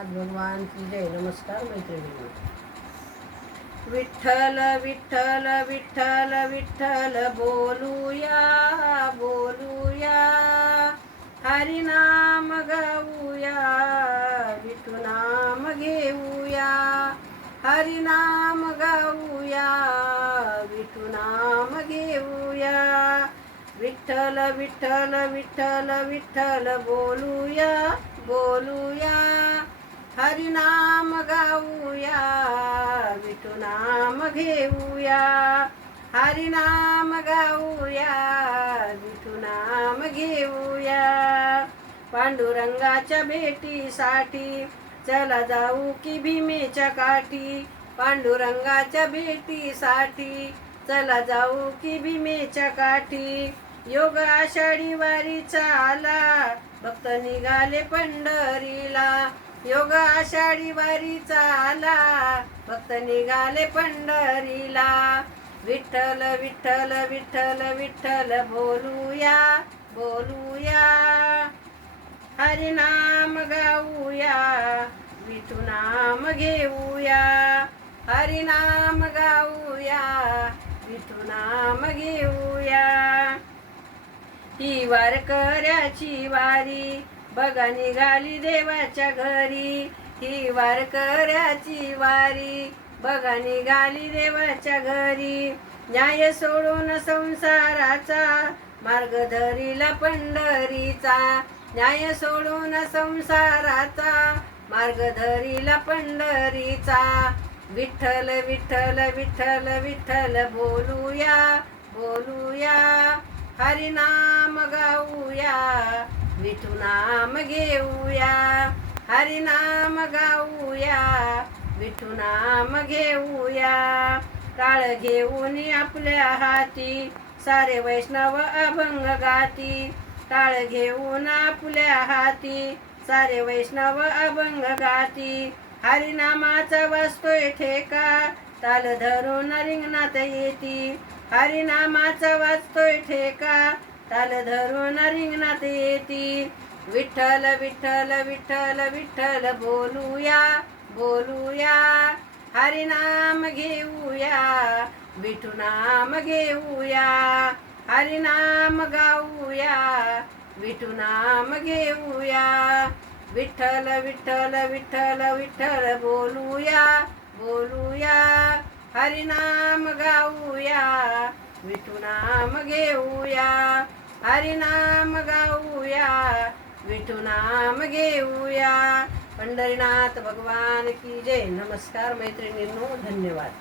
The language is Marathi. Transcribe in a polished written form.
पंढरीनाथ भगवान की जय. नमस्कार मैत्रिणींनो. विठ्ठल विठ्ठल विठ्ठल विठ्ठल बोलूया बोलूया, हरिनाम गाऊया, विठुनाम घेऊया, हरिनाम गाऊया, विठुनाम घेऊया. विठ्ठल विठ्ठल विठ्ठल विठ्ठल बोलूया बोलूया, हरिनाम गाऊया, विठुनाम घेऊया, हरिनाम गाऊया, विठुनाम घेऊया. पांडुरंगाच्या भेटीसाठी चला जाऊ की भीमेच्या काठी. पांडुरंगाच्या भेटीसाठी चला जाऊ की भीमेच्या काठी. योग आषाढी वारीचा आला, भक्त निघाले पंढरीला. योग आषाढी वारीचा आला, भक्त निघाले पंढरीला. विठ्ठल विठ्ठल विठ्ठल विठ्ठल बोलूया बोलूया, हरिनाम गाऊया, विठुनाम घेऊया, हरिनाम गाऊया, विठुनाम घेऊया. ही वारकऱ्याची वारी बघा निघाली देवाच्या घरी. ही वारकऱ्याची वारी बघा निघाली देवाच्या घरी. न्याय सोडून संसाराचा मार्ग धरिला पंढरीचा. न्याय सोडून संसाराचा मार्ग धरिला पंढरीचा. विठ्ठल विठ्ठल विठ्ठल विठ्ठल बोलूया बोलूया, हरिनाम गाऊया, विठुनाम घेऊया, हरिनाम गाऊया, विठुनाम घेऊया. काळ घेऊन आपल्या हाती सारे वैष्णव अभंग गाती. टाळ घेऊन आपल्या हाती सारे वैष्णव अभंग गाती. हरिनामाचा वाजतोय ठेका, ताल धरून रिंगणात येती. हरिनामाचा वाजतोय ठेका, ताल धरून रिंगणात येती. विठ्ठल विठ्ठल विठ्ठल विठ्ठल बोलूया बोलूया, हरिनाम घेऊया, विठुनाम घेऊया, हरिनाम गाऊया, विठुनाम घेऊया. विठ्ठल विठ्ठल विठ्ठल विठ्ठल बोलूया बोलूया, हरिनाम गाऊया, विठुनाम घेऊया, हरिनाम गाऊया, विठुनाम घेऊया. पंढरीनाथ भगवान की जय. नमस्कार मैत्रिणींनो. धन्यवाद.